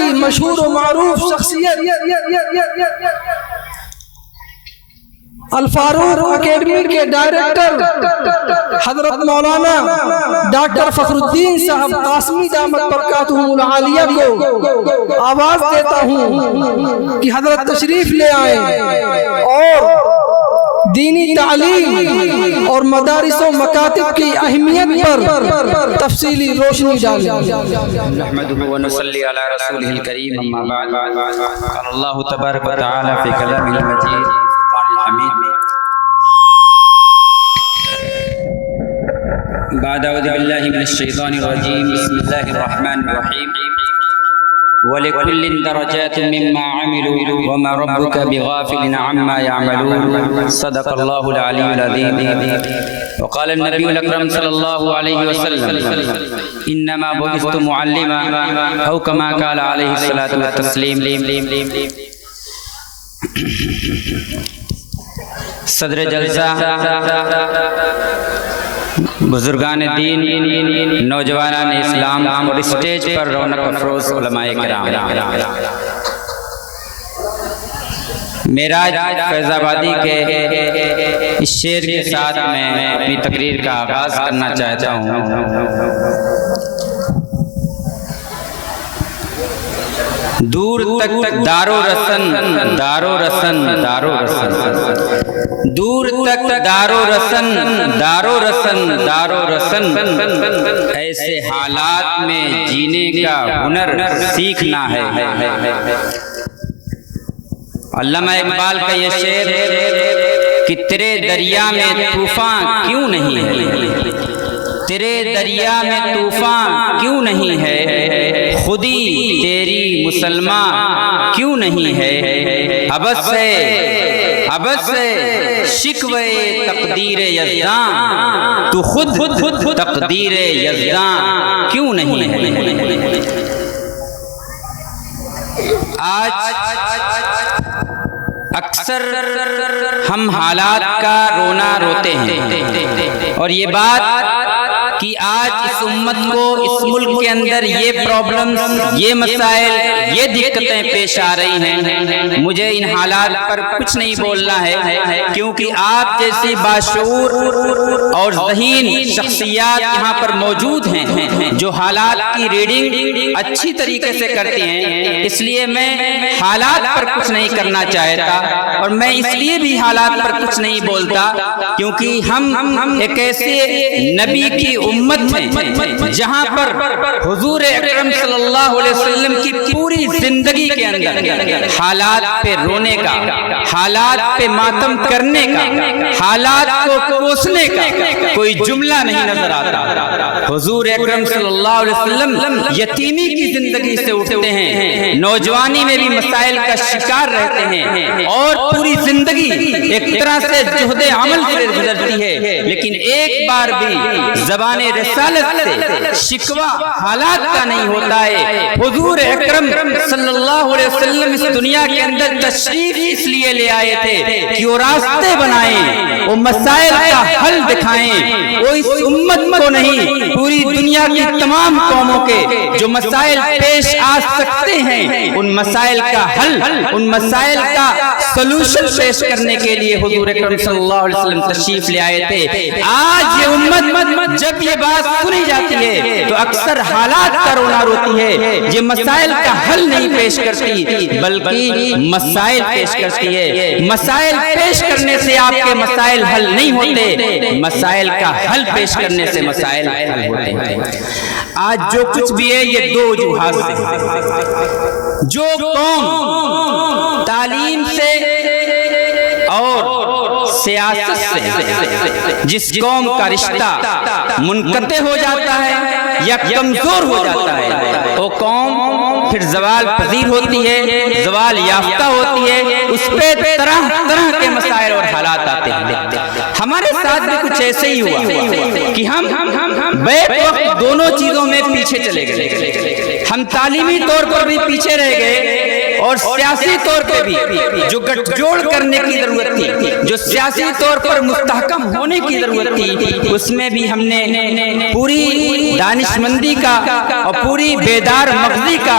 کی مشہور و معروف شخصیت الفاروق اکیڈمی کے ڈائریکٹر حضرت مولانا ڈاکٹر فخر الدین صاحب قاسمی دامت برکاتہم العالیہ کو آواز دیتا ہوں کہ حضرت تشریف لے آئیں اور دینی تعلیم اور مدارس و مکاتب کی اہمیت پر تفصیلی روشنی ڈالیں۔ نحمده ونصلي على رسوله الكريم اما بعد قال الله تبارك وتعالى في كلامه المجيد والفرقان الحميد بعد اعوذ بالله من الشيطان الرجيم بسم الله الرحمن الرحيم وَلِكُلٍّ دَرَجَاتٌ مِّمَّا عَمِلُوا وَمَا رَبُّكَ بِغَافِلٍ عَمَّا يَعْمَلُونَ صدق الله العلي العظيم وقال النبي الأكرم صلى الله عليه وسلم إنما بعثت معلما أو كما قال عليه الصلاة والتسليم۔ صدر جلسہ، بزرگان دین، نوجوانان اسلام اور اسٹیج پر رونق افروز علماء کرام، معراج فیض آبادی کے اس شعر کے ساتھ میں اپنی تقریر کا آغاز کرنا چاہتا ہوں۔ دور تک دارو رسن، دارو رسن، دارو رسن، دور تک دارو رسن، دارو رسن، دارو رسن، ایسے حالات میں جینے کا ہنر سیکھنا ہے۔ علامہ اقبال کا یہ شعر کہ تیرے دریا میں طوفان کیوں نہیں ہے، تیرے دریا میں طوفان کیوں نہیں ہے، خودی تیری مسلمان کیوں نہیں ہے، ابس ہے، ابس ہے شکوے تقدیر یزداں، تو خود تقدیر یزداں کیوں نہیں ہے۔ آج اکثر ہم حالات کا رونا روتے ہیں، اور یہ بات کہ آج اس امت کو اس ملک کے اندر یہ پرابلمز، یہ مسائل، یہ دقتیں پیش آ رہی ہیں، مجھے ان حالات پر کچھ نہیں بولنا ہے، کیونکہ آپ جیسی باشعور اور ذہین شخصیات یہاں پر موجود ہیں جو حالات کی ریڈنگ اچھی طریقے سے کرتے ہیں، اس لیے میں حالات پر کچھ نہیں کرنا چاہتا، اور میں اس لیے بھی حالات پر کچھ نہیں بولتا کیونکہ ہم ایک ایسے نبی کی امت ہیں جہاں پر حضور اکرم صلی اللہ علیہ وسلم کی پوری زندگی کے اندر حالات پہ رونے کا، حالات پہ ماتم کرنے کا، حالات کو کوسنے کا کوئی جملہ نہیں نظر آتا۔ حضور اکرم صلی اللہ علیہ وسلم یتیمی کی زندگی سے اٹھتے ہیں، نوجوانی میں بھی مسائل کا شکار رہتے ہیں، اور پوری زندگی ایک طرح سے جہد عمل سے گزرتی ہے، لیکن ایک بار بھی زبان رسالت سے شکوہ حالات کا نہیں ہوتا ہے۔ حضور اکرم صلی اللہ علیہ وسلم اس دنیا کے اندر تشریف اس لیے لے آئے تھے کہ وہ راستے بنائیں، وہ مسائل کا حل دکھائیں، وہ اس امت کو نہیں پوری دنیا کی تمام قوموں کے جو مسائل پیش آ سکتے ہیں ان مسائل کا حل، ان مسائل کا سلوشن پیش کرنے کے لیے حضور اکرم صلی اللہ علیہ وسلم تشریف لے آئے تھے۔ آج یہ امت جب یہ بات سنی جاتی ہے تو اکثر حالات کا رونا روتی ہے، یہ مسائل کا حل نہیں پیش کرتی بلکہ مسائل پیش کرتی ہے۔ مسائل پیش کرنے سے آپ کے مسائل حل نہیں ہوتے، مسائل کا حل پیش کرنے سے مسائل حل ہوتے ہیں۔ آج جو کچھ بھی ہے یہ دو وجوہات سے، جو قوم تعلیم سے اور سیاست سے جس قوم کا رشتہ منقطع ہو جاتا ہے یا کمزور ہو جاتا ہے، وہ قوم پھر زوال پذیر ہوتی ہے، زوال یافتہ ہوتی ہے، اس پہ طرح طرح کے مسائل اور حالات آتے ہیں۔ ہمارے ساتھ بھی کچھ ایسے ہی ہوا کہ ہم بیک وقت دونوں چیزوں میں پیچھے چلے گئے، ہم تعلیمی طور پر بھی پیچھے رہ گئے اور سیاسی طور پہ بھی جو گٹھ جوڑ کرنے کی ضرورت تھی، جو سیاسی طور پر مستحکم ہونے کی ضرورت تھی، اس میں بھی ہم نے پوری دانشمندی کا اور پوری بیدار مغزی کا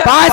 5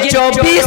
24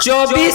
24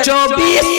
24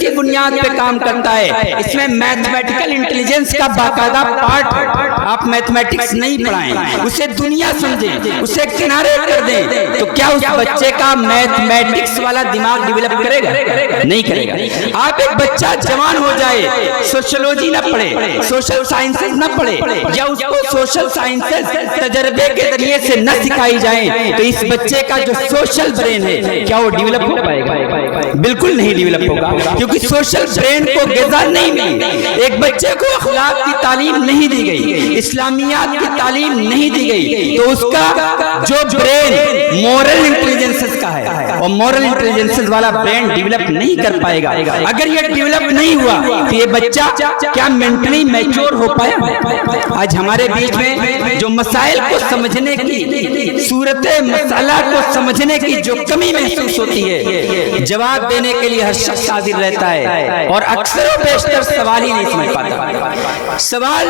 کی بنیاد پہ کام کرتا ہے، اس میں میتھمیٹیکل انٹیلیجنس کا باقاعدہ پارٹ ہے۔ آپ میتھمیٹکس نہیں پڑھائیں، اسے دنیا سمجھیں، اسے کنارے کر دیں، تو کیا اس بچے کا میتھمیٹکس والا دماغ ڈیولپ کرے گا؟ نہیں کرے گا۔ آپ ایک بچہ جوان ہو جائے، سوشیولوجی نہ پڑھے، سوشل سائنسز نہ پڑھے، یا اس کو سوشل سائنسز تجربے کے ذریعے سے نہ سکھائی جائیں، تو اس بچے کا جو سوشل برین ہے کیا وہ ڈیولپ ہو پائے گا؟ بالکل نہیں ڈیولپ ہوگا، کیونکہ سوشل برین کو غذا نہیں ملی۔ ایک بچے کو اخلاق کی تعلیم نہیں دی گئی، اسلامیات کی تعلیم نہیں دی گئی، تو اس کا جو برین مورل انٹیلیجنس کا ہے، اور مورل انٹیلیجنس والا برین ڈیولپ نہیں کر پائے گا۔ اگر یہ ڈیولپ نہیں ہوا تو یہ بچہ کیا مینٹلی میچور ہو پایا؟ آج ہمارے بیچ میں جو مسائل کو سمجھنے کی، صورت مسئلہ کو سمجھنے کی جو کمی محسوس ہوتی ہے، جواب دینے کے لیے ہر شخص حاضر رہتا ہے، اور اکثر و بیشتر سوال ہی نہیں سمجھ پاتا۔ سوال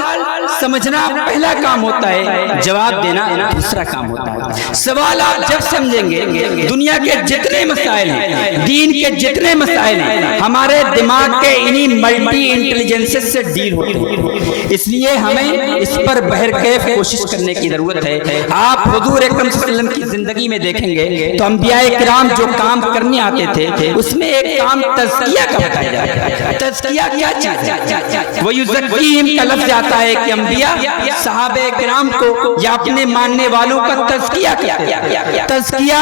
سمجھنا پہلا کام ہوتا ہے، جواب دینا دوسرا کام ہوتا ہے۔ سوال آپ جب سمجھیں گے، دنیا کے جتنے مسائل ہیں، دین کے جتنے مسائل ہیں، ہمارے دماغ کے انہی ملٹی انٹیلیجنس سے ڈیل ہوتے ہیں۔ اس لیے ہمیں اس پر بہرکیف کوشش کرنے کی ضرورت ہے۔ آپ حضور اکرم صلی اللہ علیہ وسلم کی زندگی میں دیکھیں گے تو انبیاء کرام جو کام کرنے آتے تھے، اس میں ایک کام تزکیہ کا بتایا جاتا ہے۔ تزکیہ کیا چیز ہے؟ وَيُزَكِّيهِمْ کا لفظ آتا ہے کہ انبیاء صحابہ کرام کو یا اپنے ماننے والوں کا تزکیہ کیا۔ تزکیہ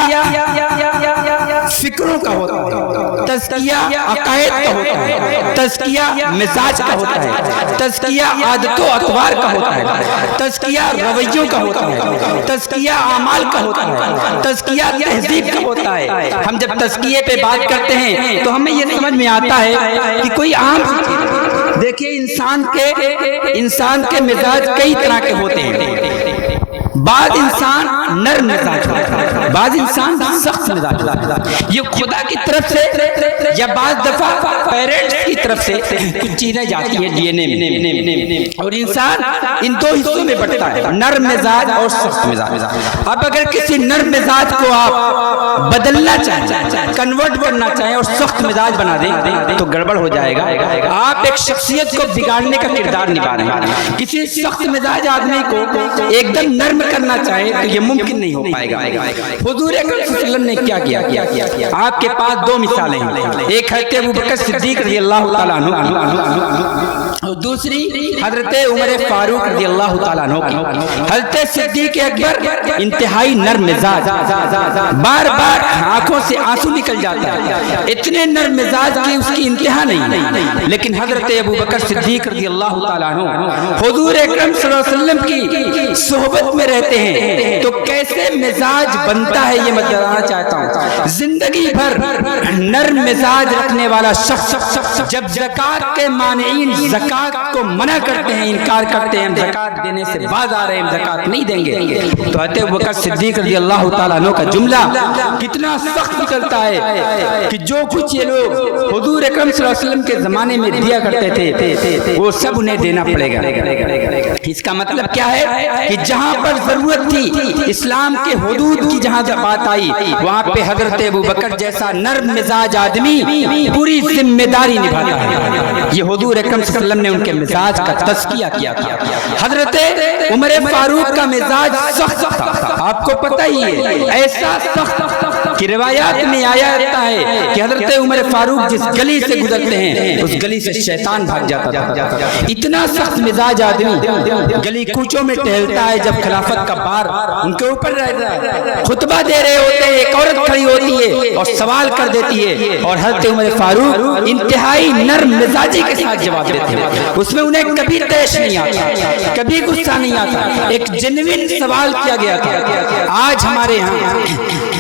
فکروں کا ہوتا ہے، تزکیہ عقائد کا ہوتا ہے، تزکیہ مزاج کا ہوتا ہے، تزکیہ عادت و اطوار کا ہوتا ہے، تزکیہ رویوں کا ہوتا ہے، تزکیہ اعمال کا ہوتا ہے، تزکیہ تہذیب کا ہوتا ہے۔ ہم جب تزکیے پہ بات کرتے ہیں تو ہمیں یہ سمجھ میں آتا ہے کہ کوئی عام دیکھیے انسان کے مزاج کئی طرح کے ہوتے ہیں۔ بعض انسان نرم مزاج ہوتا ہے، بعض انسان سخت مزاج ہوتا ہے۔ یہ خدا کی طرف سے یا بعض دفعہ پیرنٹس کی طرف سے کچھ چیزیں جاتی ہیں ڈی این اے میں، اور انسان ان دو حصوں میں بٹتا ہے، نرم مزاج اور سخت مزاج۔ اب اگر کسی نرم مزاج کو آپ بدلنا چاہیں، کنورٹ کرنا چاہیں اور سخت مزاج بنا دیں تو گڑبڑ ہو جائے گا۔ آپ ایک شخصیت کو بگاڑنے کا کردار نبھا رہے ہیں۔ کسی سخت مزاج آدمی کو ایک دم نرم کرنا چاہے تو یہ ممکن نہیں ہو پائے گا۔ حضور اکرم صلی اللہ علیہ وسلم نے کیا کیا؟ آپ کے پاس دو مثالیں ہیں، ایک حضرت ابوبکر صدیق رضی اللہ تعالیٰ عنہ اور دوسری حضرت عمر فاروق رضی اللہ تعالیٰ عنہ کی۔ حضرت صدیق اکبر انتہائی نرم مزاج، بار بار آنکھوں سے آنسو نکل جاتا ہے، اتنے نرم مزاج کی اس کی انتہا نہیں۔ لیکن حضرت ابوبکر صدیق رضی اللہ تعالیٰ عنہ حضور اکرم صلی اللہ علیہ وسلم کی صحبت میں رہتے ہیں تو کیسے مزاج بنتا ہے یہ میں بتانا چاہتا ہوں۔ زندگی بھر نرم مزاج رکھنے والا شخص جب زکوٰۃ کے مانعین زکوٰۃ کو منع کرتے ہیں، انکار کرتے ہیں، زکوٰۃ دینے سے باز آ رہے ہیں، زکوٰۃ نہیں دیں گے، تو حضرت ابوبکر صدیق رضی اللہ تعالیٰ عنہ کا جملہ کتنا سخت نکلتا ہے کہ جو کچھ یہ لوگ حضور اکرم صلی اللہ علیہ وسلم کے زمانے میں دیا کرتے تھے وہ سب انہیں دینا پڑے گا۔ اس کا مطلب کیا ہے کہ جہاں پر ضرورت تھی اسلام کے حدود کی، جہاں بات آئی وہاں پہ حضرت ابوبکر جیسا نرم مزاج آدمی پوری ذمہ داری نبھاتا ہے۔ یہ حضور اکرم صلی اللہ علیہ وسلم نے ان کے مزاج کا تزکیہ کیا تھا۔ حضرت عمر فاروق کا مزاج سخت تھا، آپ کو پتہ ہی ہے، ایسا سخت کہ روایات میں آیا رہتا ہے کہ حضرت عمر فاروق جس گلی سے گزرتے ہیں اس گلی سے شیطان بھاگ جاتا تھا۔ اتنا سخت مزاج آدمی گلی کوچوں میں ٹہلتا ہے جب خلافت کا بار ان کے اوپر رہتا ہے، خطبہ دے رہے ہوتے ہیں، ایک عورت کھڑی ہوتی ہے اور سوال کر دیتی ہے، اور حضرت عمر فاروق انتہائی نرم مزاجی کے ساتھ جواب دیتے ہیں۔ اس میں انہیں کبھی طیش نہیں آتا، کبھی غصہ نہیں آتا، ایک جنوین سوال کیا گیا تھا۔ آج ہمارے ہاں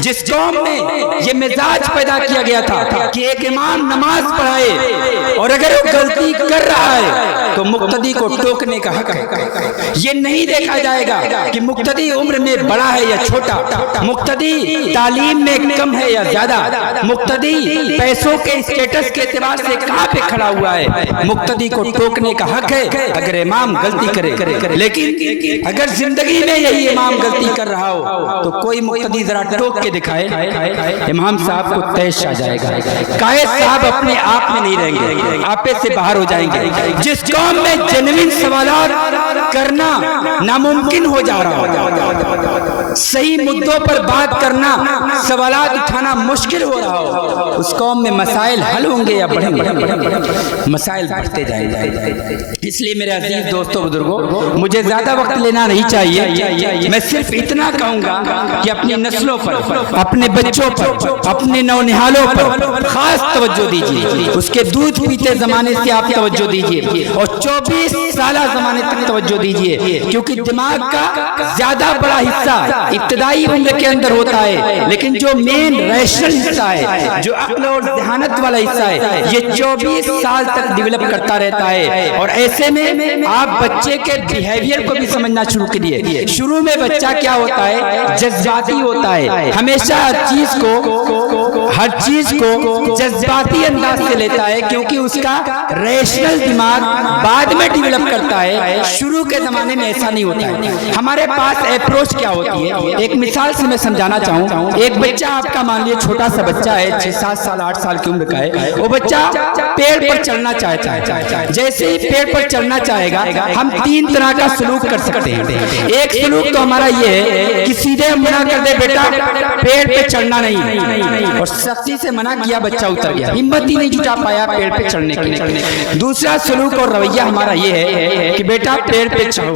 جس قوم میں یہ مزاج پیدا کیا گیا تھا کہ ایک امام نماز پڑھائے اور اگر وہ غلطی کر رہا ہے تو مقتدی کو ٹوکنے کا حق ہے۔ یہ نہیں دیکھا جائے گا کہ مقتدی عمر میں بڑا ہے یا چھوٹا، مقتدی تعلیم میں کم ہے یا زیادہ، مقتدی پیسوں کے اسٹیٹس کے اعتبار سے کہاں پہ کھڑا ہوا ہے، مقتدی کو ٹوکنے کا حق ہے اگر امام غلطی کرے۔ لیکن اگر زندگی میں یہی امام غلطی کر رہا ہو تو کوئی مقتدی ذرا ٹوک کے کے دکھائے امام صاحب کو تیش آ جائے گا. قائد صاحب اپنے آپ میں نہیں رہیں گے, آپے سے باہر ہو جائیں گے. جس قوم میں جنوین سوالات کرنا ناممکن ہو جا رہا ہو, صحیح مدوں پر بات کرنا, سوالات اٹھانا مشکل ہو رہا ہو, اس قوم میں مسائل حل ہوں گے یا بڑھیں گے؟ مسائل بڑھتے جائیں گے. اس لیے میرے عزیز دوستوں بزرگوں, مجھے زیادہ وقت لینا نہیں چاہیے. میں صرف اتنا کہوں گا کہ اپنی نسلوں پر, اپنے بچوں پر, اپنے نونہالوں پر خاص توجہ دیجیے. اس کے دودھ پیتے زمانے سے آپ توجہ دیجیے اور 24 سالہ زمانے تک توجہ دیجیے, کیونکہ دماغ کا زیادہ بڑا حصہ ابتدائی عمر کے اندر ہوتا ہے, لیکن جو مین ریشنل حصہ ہے, جو عقل اور ذہانت والا حصہ ہے, یہ 24 سال تک ڈیولپ کرتا رہتا ہے. اور ایسے میں آپ بچے کے بیہیویئر کو بھی سمجھنا شروع کیجیے. شروع میں بچہ کیا ہوتا ہے, جذباتی ہوتا ہے, ہمیشہ ہر چیز کو جذباتی انداز سے لیتا ہے, کیونکہ اس کا ریشنل دماغ بعد میں ڈیولپ کرتا ہے. شروع کے زمانے میں ایسا نہیں ہوتا ہے. ہمارے پاس اپروچ کیا ہوتی ہے, ایک مثال سے میں سمجھانا چاہوں. ایک بچہ آپ کا مان لیے چھوٹا سا بچہ ہے, 6-7 سال 8 سال کی عمر کا ہے. وہ بچہ پیڑ پر چڑھنا چاہتا ہے. جیسے ہی پیڑ پر چڑھنا چاہے گا, ہم 3 طرح کا سلوک کر سکتے ہیں. ایک سلوک تو ہمارا یہ ہے کہ سیدھے منع کر دے, بیٹا پیڑ پہ چڑھنا نہیں, اور سختی سے منع کیا, بچہ اتر گیا, ہمت ہی نہیں جٹا پایا پیڑ پہ چڑھنے کی. دوسرا سلوک اور رویہ ہمارا یہ ہے کہ بیٹا پیڑ پہ چڑھو,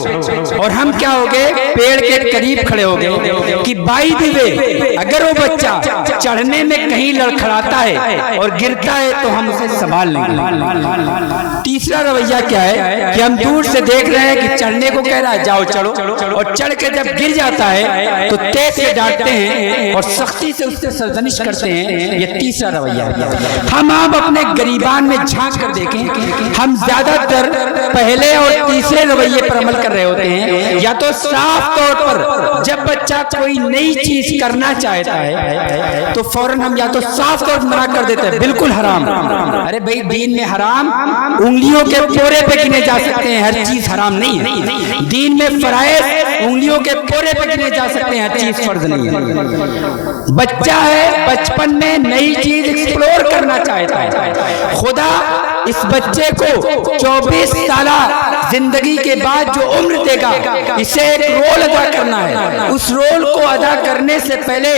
اور ہم کیا ہو گئے, پیڑ کے قریب کھڑے ہو گئے کہ بائی دی وے اگر وہ بچہ چڑھنے میں کہیں لڑکھڑاتا ہے اور گرتا ہے تو ہم اسے سنبھال لیں گے. تیسرا رویہ کیا ہے کہ ہم دور سے دیکھ رہے ہیں کہ چڑھنے کو کہہ رہا ہے, جاؤ چڑھو, اور چڑھ کے جب گر جاتا ہے تو تیز سے ڈانٹتے ہیں اور سختی سے اس سے سرزنش کرتے ہیں. یہ تیسرا رویہ ہے. ہم آپ اپنے گریبان میں جھانک کر دیکھیں, ہم زیادہ تر پہلے اور تیسرے رویے پر عمل کر رہے ہوتے ہیں. یا تو صاف طور پر جب بچہ کوئی نئی چیز کرنا چاہتا ہے تو فوراً ہم یا تو صاف طور پر منع کر دیتے ہیں, بالکل حرام. ارے بھائی دین میں حرام انگلیوں کے پورے پہ گنے جا سکتے ہیں, ہر چیز حرام نہیں ہے. دین میں فرائض انگلیوں کے پورے پہ گنے جا سکتے ہیں, ہر چیز فرض نہیں ہے. بچہ ہے, بچپن میں نئی چیز ایکسپلور کرنا چاہتا ہے. خدا اس بچے کو 24 سالہ زندگی کے بعد جو عمر دے گا, اسے ایک رول ادا کرنا ہے. اس رول کو ادا کرنے سے پہلے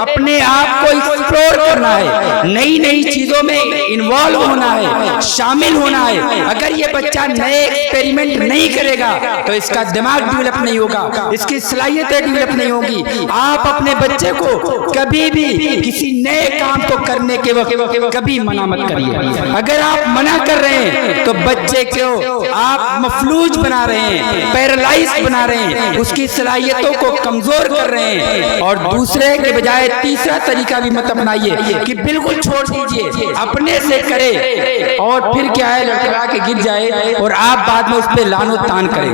اپنے آپ کو ایکسپلور کرنا ہے, نئی چیزوں میں انوالو ہونا ہے, شامل ہونا ہے. اگر یہ بچہ نئے ایکسپیریمنٹ نہیں کرے گا تو اس کا دماغ ڈیولپ نہیں ہوگا, اس کی صلاحیتیں ڈیولپ نہیں ہوگی. آپ اپنے بچے کو کبھی بھی کسی نئے کام کو کرنے کے وقت کبھی منع مت کریے. اگر آپ منع کر رہے ہیں تو بچے کو آپ مفلوج بنا رہے ہیں, پیرالائز بنا رہے ہیں, اس کی صلاحیتوں کو کمزور کر رہے ہیں. اور دوسرے کے بجائے تیسرا طریقہ بھی مت اپنائیے کہ بالکل چھوڑ دیجئے, اپنے سے کرے, اور پھر کیا ہے لڑکھڑا کے گر جائے اور آپ بعد میں اس پہ لعن و تان کریں.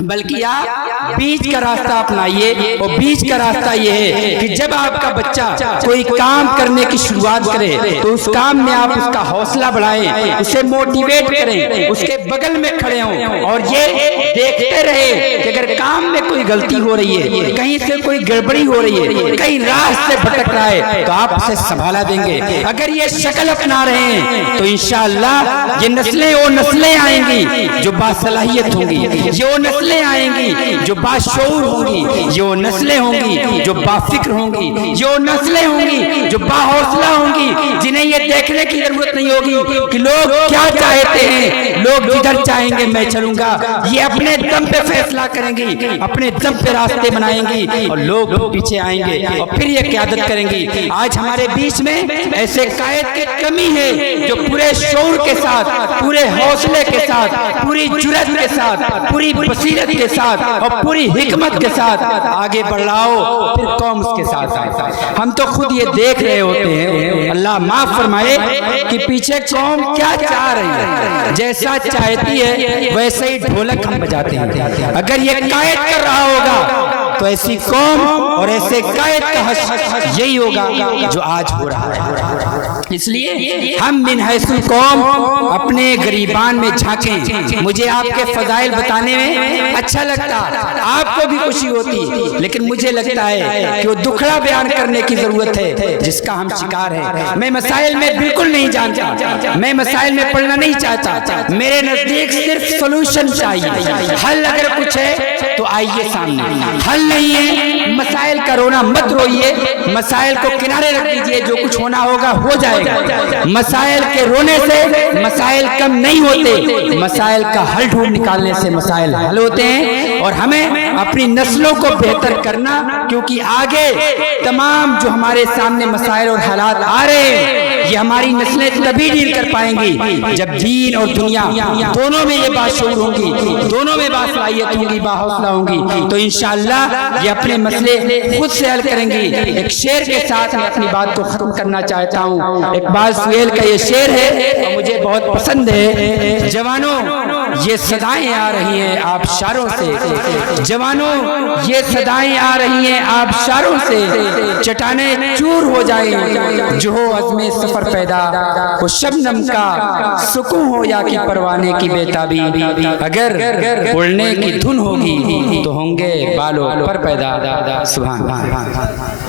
بلکہ آپ بیچ کا راستہ اپنائیے, اور بیچ کا راستہ یہ ہے کہ جب آپ کا بچہ کوئی کام کرنے کی شروعات کرے تو اس کام میں آپ اس کا حوصلہ بڑھائیں, اسے موٹیویٹ کریں, اس کے بغل میں کھڑے ہوں, اور یہ دیکھتے رہے کہ اگر کام میں کوئی غلطی ہو رہی ہے, کہیں سے کوئی گڑبڑی ہو رہی ہے, کہیں راہ سے بھٹک رہا ہے, تو آپ اسے سنبھالا دیں گے. اگر یہ شکل اپنا رہے ہیں تو انشاءاللہ یہ نسلیں وہ نسلیں آئیں گی جو باصلاحیت ہوں گی, یہ وہ نسلیں آئیں گی جو باشعور ہوں گی, یہ وہ نسلیں ہوں گی جو بافکر ہوں گی, یہ وہ نسلیں ہوں گی جو باحوصلہ ہوں گی, جنہیں یہ دیکھنے کی ضرورت نہیں ہوگی کہ لوگ کیا چاہتے ہیں, لوگ جدھر چاہیں گے میں چلوں گا. یہ اپنے دم پہ فیصلہ کریں گی, اپنے دم پہ راستے بنائیں گی, اور لوگ پیچھے آئیں گے اور پھر یہ قیادت کریں گی. آج ہمارے بیچ میں ایسے قائد کی کمی ہے جو پورے شعور کے ساتھ, پورے حوصلے کے ساتھ, پوری جرأت کے ساتھ, پوری بصیرت کے ساتھ اور پوری حکمت کے ساتھ آگے بڑھ رہا ہو, پھر قوم اس کے ساتھ. ہم تو خود یہ دیکھ رہے ہوتے ہیں, اللہ معاف فرمائے, کہ پیچھے قوم کیا چاہ رہی ہے, جیسا چاہتی ہے ویسے ہی ڈھولک ہم بجاتے ہیں. اگر یہ قائد کر رہا ہوگا تو ایسی قوم اور ایسے قائد کا حشر یہی ہوگا جو آج ہو رہا ہے۔ اس لیے ہم من حیث القوم اپنے گریبان میں جھانکیں۔ مجھے آپ کے فضائل بتانے میں اچھا لگتا، آپ کو بھی خوشی ہوتی، لیکن مجھے لگتا ہے کہ وہ دکھڑا بیان کرنے کی ضرورت ہے جس کا ہم شکار ہیں۔ میں مسائل میں بالکل نہیں جانتا، میں مسائل میں پڑھنا نہیں چاہتا، میرے نزدیک صرف سولوشن چاہیے۔ حل اگر کچھ ہے تو آئیے سامنے، حل نہیں ہے مسائل کا رونا مت روئیے، مسائل کو کنارے رکھ دیجئے، جو کچھ ہونا ہوگا ہو جائے گا۔ مسائل کے رونے سے مسائل کم نہیں ہوتے، مسائل کا حل ڈھونڈ نکالنے سے مسائل حل ہوتے ہیں۔ اور ہمیں اپنی نسلوں کو بہتر کرنا، کیونکہ آگے تمام جو ہمارے سامنے مسائل اور حالات آ رہے ہیں یہ ہماری نسلیں تبھی ڈیل کر پائیں گی جب دین اور دنیا دونوں میں یہ بات شعور ہوگی، دونوں میں با صلاحیت ہوں گی، با حوصلہ ہوں گی، تو انشاءاللہ یہ اپنے مسئلے خود سے حل کریں گی۔ ایک شعر کے ساتھ میں اپنی بات کو ختم کرنا چاہتا ہوں۔ اقبال سہیل کا یہ شعر ہے اور مجھے بہت پسند ہے۔ جوانوں یہ صدائیں آ رہی ہیں آبشاروں سے، جوانوں یہ صدائیں آ رہی ہیں آبشاروں سے، چٹانیں چور ہو جائیں جو ہو عزم سفر پیدا، وہ شبنم کا سکون ہو یا کہ پروانے کی بیتابی، اگر اڑنے کی دھن ہوگی تو ہوں گے بالوں پر پیدا۔ سبحان اللہ۔